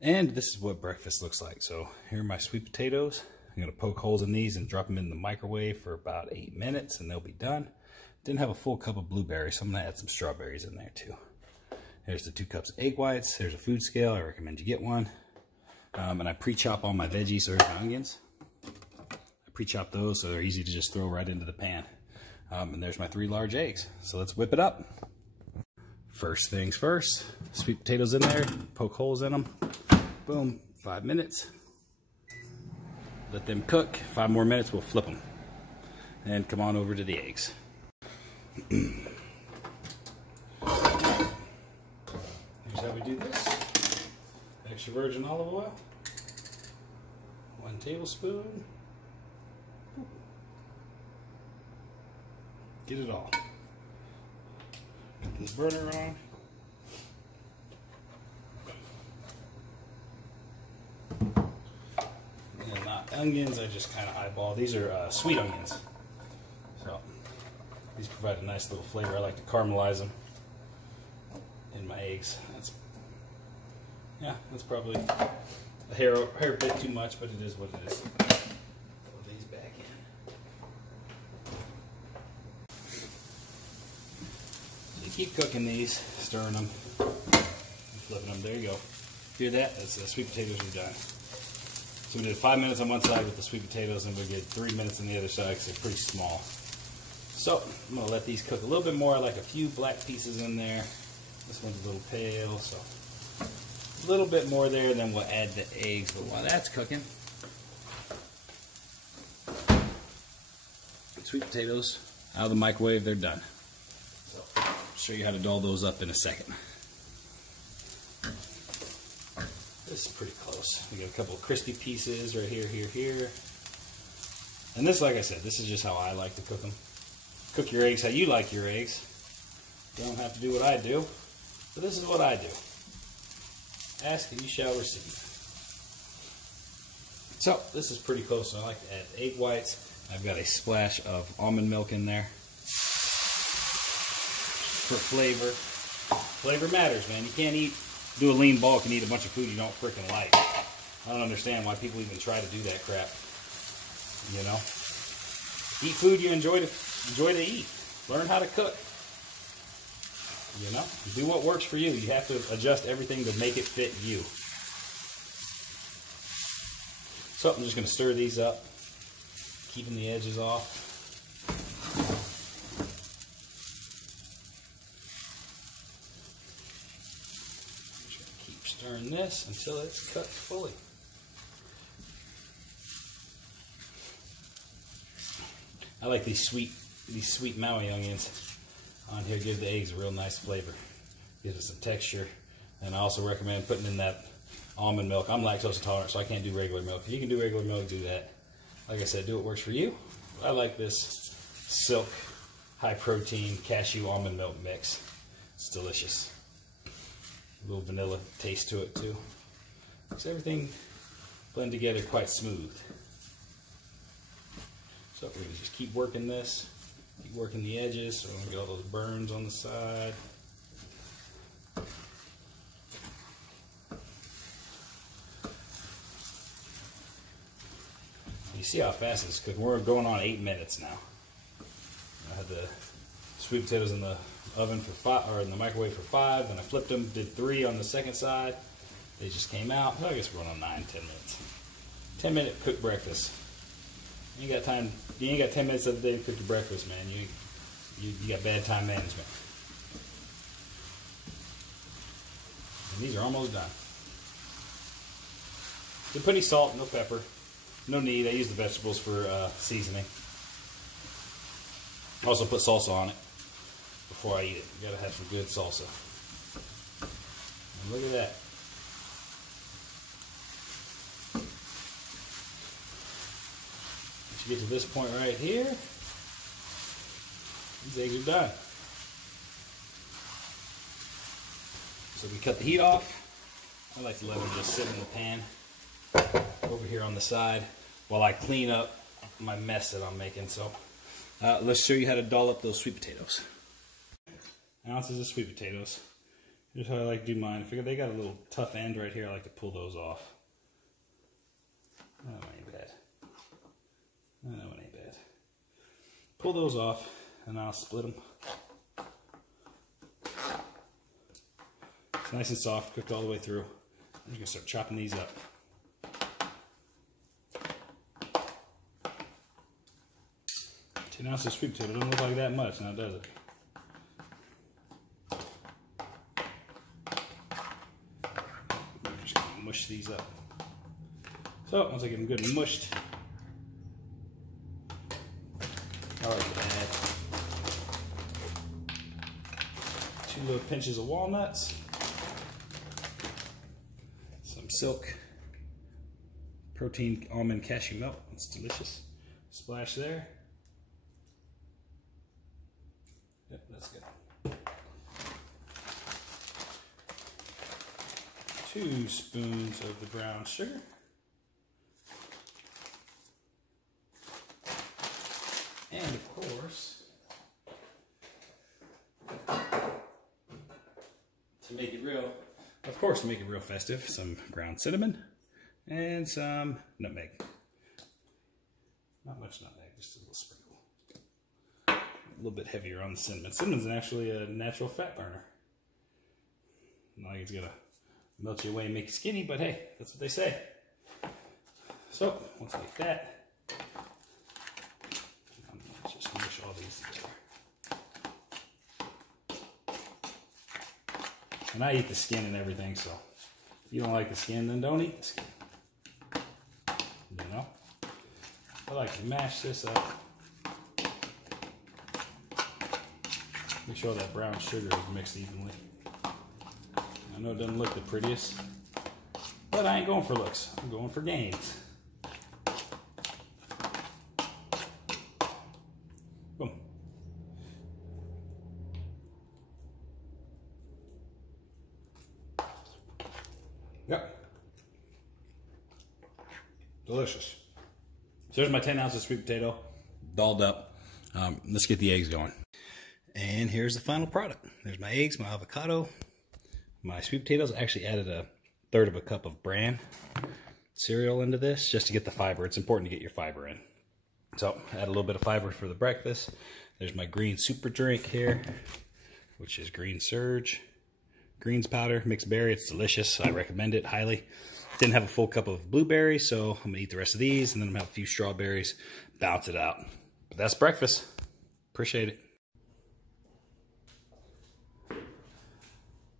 And this is what breakfast looks like. So here are my sweet potatoes. I'm gonna poke holes in these and drop them in the microwave for about 8 minutes and they'll be done. Didn't have a full cup of blueberries, so I'm gonna add some strawberries in there too. There's the 2 cups of egg whites. There's a food scale, I recommend you get one. And I pre-chop all my veggies, so there's my onions. I pre-chop those so they're easy to just throw right into the pan. And there's my 3 large eggs. So let's whip it up. First things first, sweet potatoes in there, poke holes in them. Boom, 5 minutes. Let them cook. 5 more minutes, we'll flip them. And come on over to the eggs. Here's how we do this. Extra virgin olive oil. 1 tablespoon. Get it all. Get this burner on. And not onions, I just kind of eyeball. These are sweet onions. So these provide a nice little flavor. I like to caramelize them in my eggs. That's probably a hair bit too much, but it is what it is. Throw these back in. So you keep cooking these, stirring them, and flipping them. There you go. Hear that? That's the sweet potatoes are done. So we did 5 minutes on one side with the sweet potatoes, and we did 3 minutes on the other side because they're pretty small. So I'm going to let these cook a little bit more. I like a few black pieces in there. This one's a little pale, so a little bit more there, then we'll add the eggs. But while that's cooking, sweet potatoes out of the microwave, they're done. So I'll show you how to doll those up in a second. This is pretty close. We got a couple of crispy pieces right here, here. And this, like I said, this is just how I like to cook them. Cook your eggs how you like your eggs. You don't have to do what I do, but this is what I do. Ask and you shall receive. So this is pretty close. So I like to add egg whites. I've got a splash of almond milk in there for flavor. Flavor matters, man. You can't do a lean bulk and eat a bunch of food you don't freaking like. I don't understand why people even try to do that crap. You know, eat food you enjoy to eat. Learn how to cook. You know, do what works for you. You have to adjust everything to make it fit you. So I'm just going to stir these up, keeping the edges off. Just going to keep stirring this until it's cooked fully. I like these sweet Maui onions on here. Give the eggs a real nice flavor. Gives it some texture. And I also recommend putting in that almond milk. I'm lactose intolerant, so I can't do regular milk. If you can do regular milk, do that. Like I said, do what works for you. I like this Silk high protein cashew almond milk mix. It's delicious. A little vanilla taste to it too. Makes everything blend together quite smooth. So we're going to just keep working this. Keep working the edges so we don't get all those burns on the side. You see how fast it's cooking. We're going on 8 minutes now. I had the sweet potatoes in the oven for 5, or in the microwave for 5, then I flipped them, did 3 on the second side. They just came out. Well, I guess we're going on 9, 10 minutes. 10-minute cooked breakfast. You ain't got time. You ain't got 10 minutes of the day to cook your breakfast, man. You got bad time management. And these are almost done. Didn't put any salt, no pepper, no need. I use the vegetables for seasoning. Also put salsa on it before I eat it. You gotta have some good salsa. And look at that. Get to this point right here, these eggs are done. So we cut the heat off. I like to let them just sit in the pan over here on the side while I clean up my mess that I'm making. So let's show you how to doll up those sweet potatoes. Ounces of sweet potatoes. Here's how I like to do mine. I figure they got a little tough end right here. I like to pull those off. Oh, it ain't bad. Oh, it ain't bad. Pull those off, and I'll split them. It's nice and soft, cooked all the way through. I'm just gonna start chopping these up. See, now it's a sweet potato. It doesn't look like that much now, does it? I'm just gonna mush these up. So once I get them good and mushed, I like to add 2 little pinches of walnuts, some silk protein almond cashew milk. It's delicious. Splash there. Yep, that's good. 2 spoons of the brown sugar. And of course, to make it real festive, some ground cinnamon and some nutmeg. Not much nutmeg, just a little sprinkle. A little bit heavier on the cinnamon. Cinnamon's actually a natural fat burner. Not like it's gonna melt you away and make you skinny, but hey, that's what they say. So, once I get that, just mush all these together. And I eat the skin and everything, so if you don't like the skin, then don't eat the skin. You know? I like to mash this up. Make sure that brown sugar is mixed evenly. I know it doesn't look the prettiest, but I ain't going for looks. I'm going for gains. Boom. Yep. Delicious. So there's my 10 ounces of sweet potato, dolled up. Let's get the eggs going. And here's the final product. There's my eggs, my avocado, my sweet potatoes. I actually added 1/3 cup of bran cereal into this just to get the fiber. It's important to get your fiber in. So add a little bit of fiber for the breakfast. There's my green super drink here, which is green surge. Greens powder, mixed berry. It's delicious. I recommend it highly. Didn't have a full cup of blueberries, so I'm gonna eat the rest of these, and then I'm gonna have a few strawberries, balance it out. But that's breakfast. Appreciate it.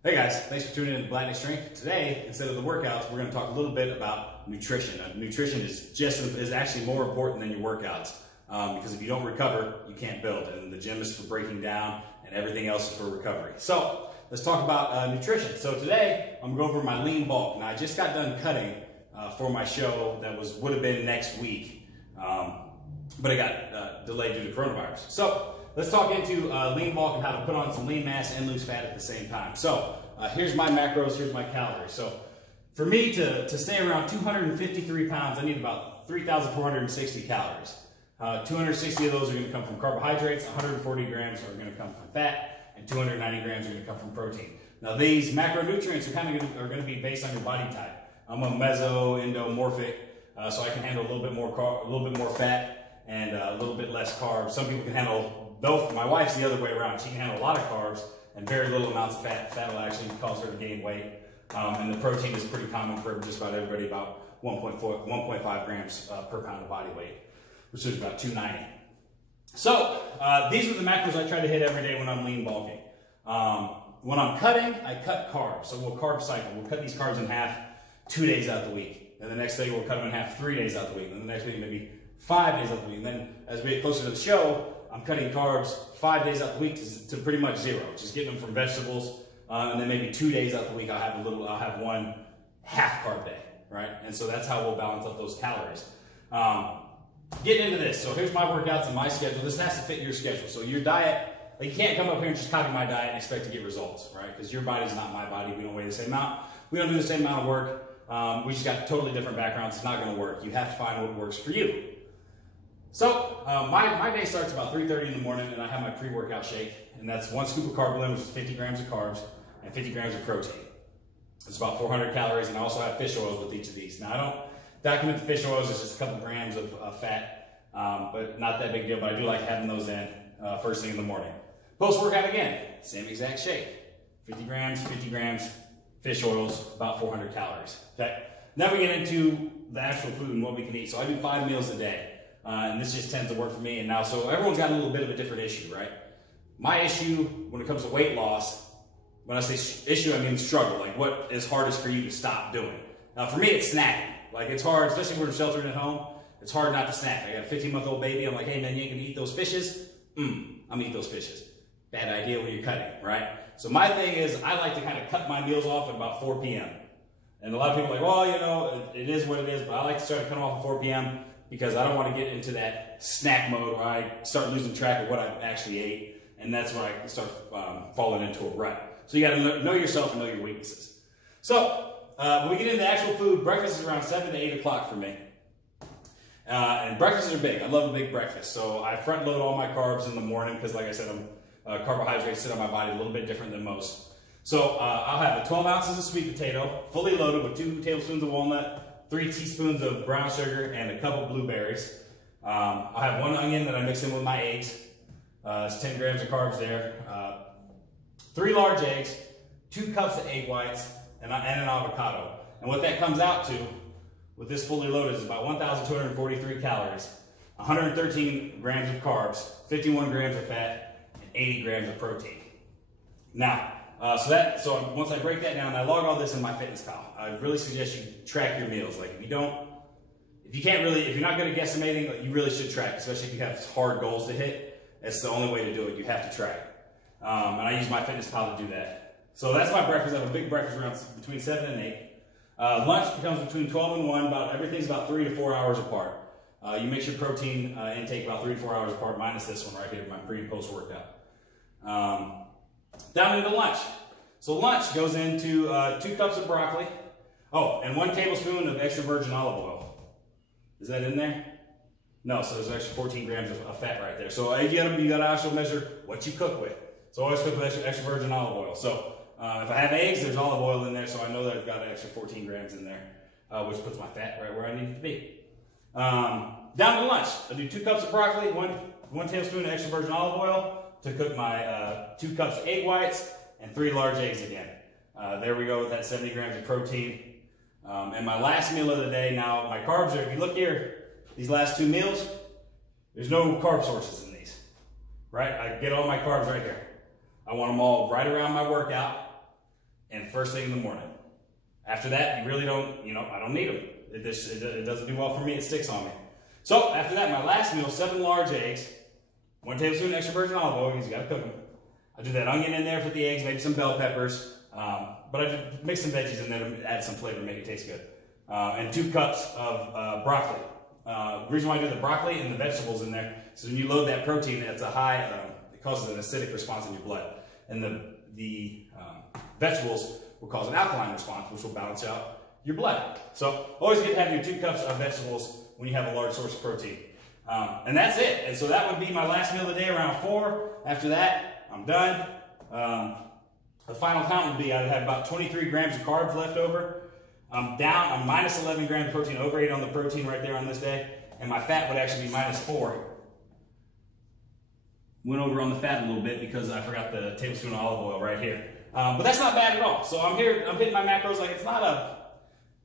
Hey guys, thanks for tuning in to Black Nick Strength. Today, instead of the workouts, we're going to talk a little bit about nutrition. Nutrition is actually more important than your workouts because if you don't recover, you can't build. And the gym is for breaking down, and everything else is for recovery. So let's talk about nutrition. So today, I'm going over my lean bulk. Now I just got done cutting for my show that would have been next week, but it got delayed due to coronavirus. So let's talk into lean bulk and how to put on some lean mass and lose fat at the same time. So here's my macros, here's my calories. So for me to stay around 253 pounds, I need about 3,460 calories. 260 of those are going to come from carbohydrates, 140 grams are going to come from fat, and 290 grams are going to come from protein. Now these macronutrients are going to be based on your body type. I'm a meso-endomorphic, so I can handle a little bit more fat and a little bit less carbs. Some people can handle both. My wife's the other way around. She can handle a lot of carbs and very little amounts of fat. Fat will actually cause her to gain weight. And the protein is pretty common for just about everybody, about 1.5 grams per pound of body weight, which is about 290. So these are the macros I try to hit every day when I'm lean bulking. When I'm cutting, I cut carbs. So we'll carb cycle. We'll cut these carbs in half 2 days out of the week. And the next day we'll cut them in half 3 days out of the week. And the next week maybe 5 days out of the week. And then as we get closer to the show, I'm cutting carbs 5 days out of the week to pretty much zero. Just getting them from vegetables. And then maybe 2 days out of the week I'll have one half carb day, right? And so that's how we'll balance out those calories. Getting into this, so here's my workouts and my schedule. This has to fit your schedule. So your diet, like you can't come up here and just copy my diet and expect to get results, right? Because your body's not my body. We don't weigh the same amount. We don't do the same amount of work. We just got totally different backgrounds. It's not going to work. You have to find what works for you. So my day starts about 3:30 in the morning, and I have my pre-workout shake, and that's 1 scoop of carbolin, which is 50 grams of carbs, and 50 grams of protein. It's about 400 calories, and I also have fish oils with each of these. Now, I don't document the fish oils, it's just a couple grams of fat, but not that big deal, but I do like having those in first thing in the morning. Post-workout again, same exact shake. 50 grams, fish oils, about 400 calories. Okay? Now we get into the actual food and what we can eat. So I do 5 meals a day, and this just tends to work for me. And now, so everyone's got a little bit of a different issue, right? My issue when it comes to weight loss, when I say issue, I mean struggle. Like, what is hardest for you to stop doing? Now, for me, it's snacking. Like, it's hard, especially when we're sheltered at home. It's hard not to snack. I got a 15-month-old baby. I'm like, hey, man, you ain't gonna eat those fishes? I'm gonna eat those fishes. Bad idea when you're cutting, right? So my thing is, I like to kind of cut my meals off at about 4 p.m. And a lot of people are like, well, you know, it is what it is, but I like to start to cut off at 4 p.m. because I don't want to get into that snack mode where I start losing track of what I actually ate, and that's when I start falling into a rut. So you got to know yourself and know your weaknesses. So when we get into actual food, breakfast is around 7 to 8 o'clock for me. And breakfasts are big. I love a big breakfast. So I front load all my carbs in the morning because, like I said, carbohydrates sit on my body a little bit different than most. So I'll have 12 ounces of sweet potato, fully loaded with 2 tablespoons of walnut, 3 teaspoons of brown sugar, and a couple blueberries. I'll have 1 onion that I mix in with my eggs. It's 10 grams of carbs there. 3 large eggs, 2 cups of egg whites, and an avocado. And what that comes out to, with this fully loaded, is about 1,243 calories, 113 grams of carbs, 51 grams of fat, and 80 grams of protein. Now, so once I break that down, I log all this in my fitness pal. I really suggest you track your meals. Like, if you're not good at guesstimating, you really should track, especially if you have hard goals to hit. It's the only way to do it. You have to track. And I use my fitness pal to do that. So that's my breakfast. I have a big breakfast around between 7 and 8. Lunch becomes between 12 and 1. Everything's about 3 to 4 hours apart. You mix your protein intake about 3 to 4 hours apart, minus this one right here, my pre and post workout. Down into lunch. So lunch goes into 2 cups of broccoli. Oh, and 1 tablespoon of extra virgin olive oil. Is that in there? No, so there's an extra 14 grams of fat right there. So you gotta also measure what you cook with. So always cook with extra virgin olive oil. So if I have eggs, there's olive oil in there, so I know that I've got an extra 14 grams in there, which puts my fat right where I need it to be. Down to lunch, I do 2 cups of broccoli, 1 tablespoon of extra virgin olive oil to cook my 2 cups of egg whites, and 3 large eggs again. There we go with that 70 grams of protein. And my last meal of the day, now my carbs are, if you look here, these last 2 meals, there's no carb sources in these, right? I get all my carbs right here. I want them all right around my workout and first thing in the morning. After that, you really don't, I don't need them. It doesn't do well for me, it sticks on me. So after that, my last meal, 7 large eggs, 1 tablespoon extra virgin olive oil, because you gotta cook them. I do that onion in there for the eggs, maybe some bell peppers, but I just mix some veggies in there to add some flavor, make it taste good. And 2 cups of broccoli. The reason why I do the broccoli and the vegetables in there is when you load that protein, it's a high, it causes an acidic response in your blood. And the vegetables will cause an alkaline response, which will balance out your blood. So always good to have your 2 cups of vegetables when you have a large source of protein. And that's it. And so that would be my last meal of the day around 4. After that, I'm done. The final count would be I'd have about 23 grams of carbs left over. I'm minus 11 grams of protein, overate on the protein right there on this day. And my fat would actually be minus 4. Went over on the fat a little bit because I forgot the tablespoon of olive oil right here. But that's not bad at all. So I'm hitting my macros like it's not a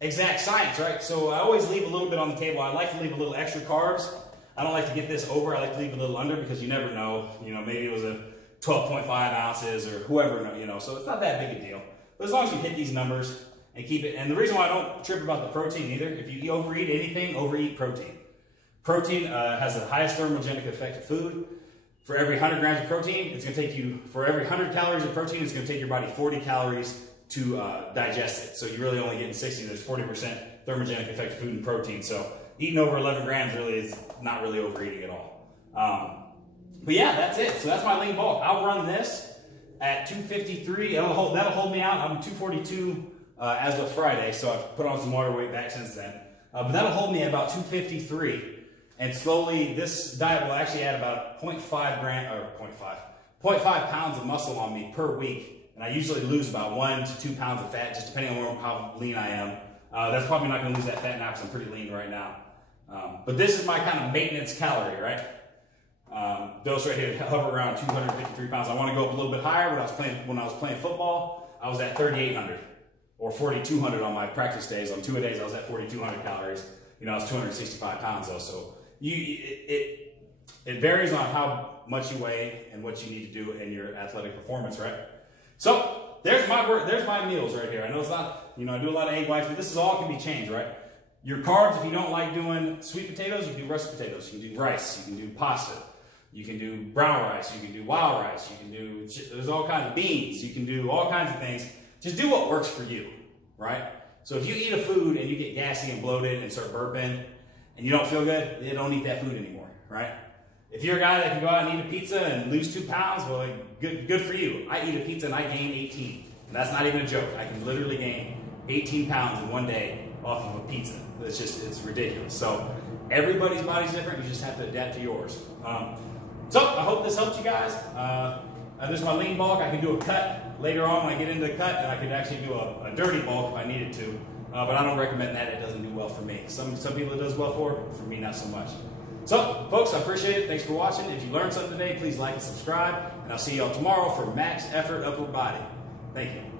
exact science, right? So I always leave a little bit on the table. I like to leave a little extra carbs. I don't like to get this over. I like to leave a little under because you never know. Maybe it was a 12.5 ounces or whoever, so it's not that big a deal. But as long as you hit these numbers and keep it, and the reason why I don't trip about the protein either, if you overeat anything, overeat protein. Protein has the highest thermogenic effect of food. For every 100 grams of protein, it's going to take you, for every 100 calories of protein, it's going to take your body 40 calories to digest it. So you're really only getting 60. There's 40% thermogenic effect of food and protein. So eating over 11 grams really is not really overeating at all. But yeah, that's it. So that's my lean bulk. I'll run this at 253. That'll hold me out. I'm 242 as of Friday, so I've put on some water weight back since then. But that'll hold me at about 253. And slowly, this diet will actually add about 0.5 pounds of muscle on me per week and I usually lose about 1 to 2 pounds of fat, just depending on how lean I am. That's probably not gonna lose that fat now because I'm pretty lean right now. But this is my kind of maintenance calorie, right? Those right here hover around 253 pounds. I want to go up a little bit higher. When I was playing football, I was at 3,800 or 4,200 on my practice days. On 2 days, I was at 4,200 calories. You know, I was 265 pounds though. So it varies on how much you weigh and what you need to do in your athletic performance, right? So there's my meals right here. I know it's not, you know, I do a lot of egg whites, but this is all can be changed, right? Your carbs, if you don't like doing sweet potatoes, you can do russet potatoes. You can do rice, you can do pasta, you can do brown rice, you can do wild rice, you can do, there's all kinds of beans, you can do all kinds of things. Just do what works for you, right? So if you eat a food and you get gassy and bloated and start burping and you don't feel good, you don't eat that food anymore, right? If you're a guy that can go out and eat a pizza and lose 2 pounds, well, good for you. I eat a pizza and I gain 18. And that's not even a joke. I can literally gain 18 pounds in 1 day off of a pizza. It's ridiculous. So everybody's body's different. You just have to adapt to yours. So I hope this helped you guys. There's my lean bulk. I can do a cut later on when I get into the cut, and I could actually do a dirty bulk if I needed to. But I don't recommend that. It doesn't do well for me. Some people it does well for me not so much. So folks, I appreciate it. Thanks for watching. If you learned something today, please like and subscribe. And I'll see y'all tomorrow for max effort upper body. Thank you.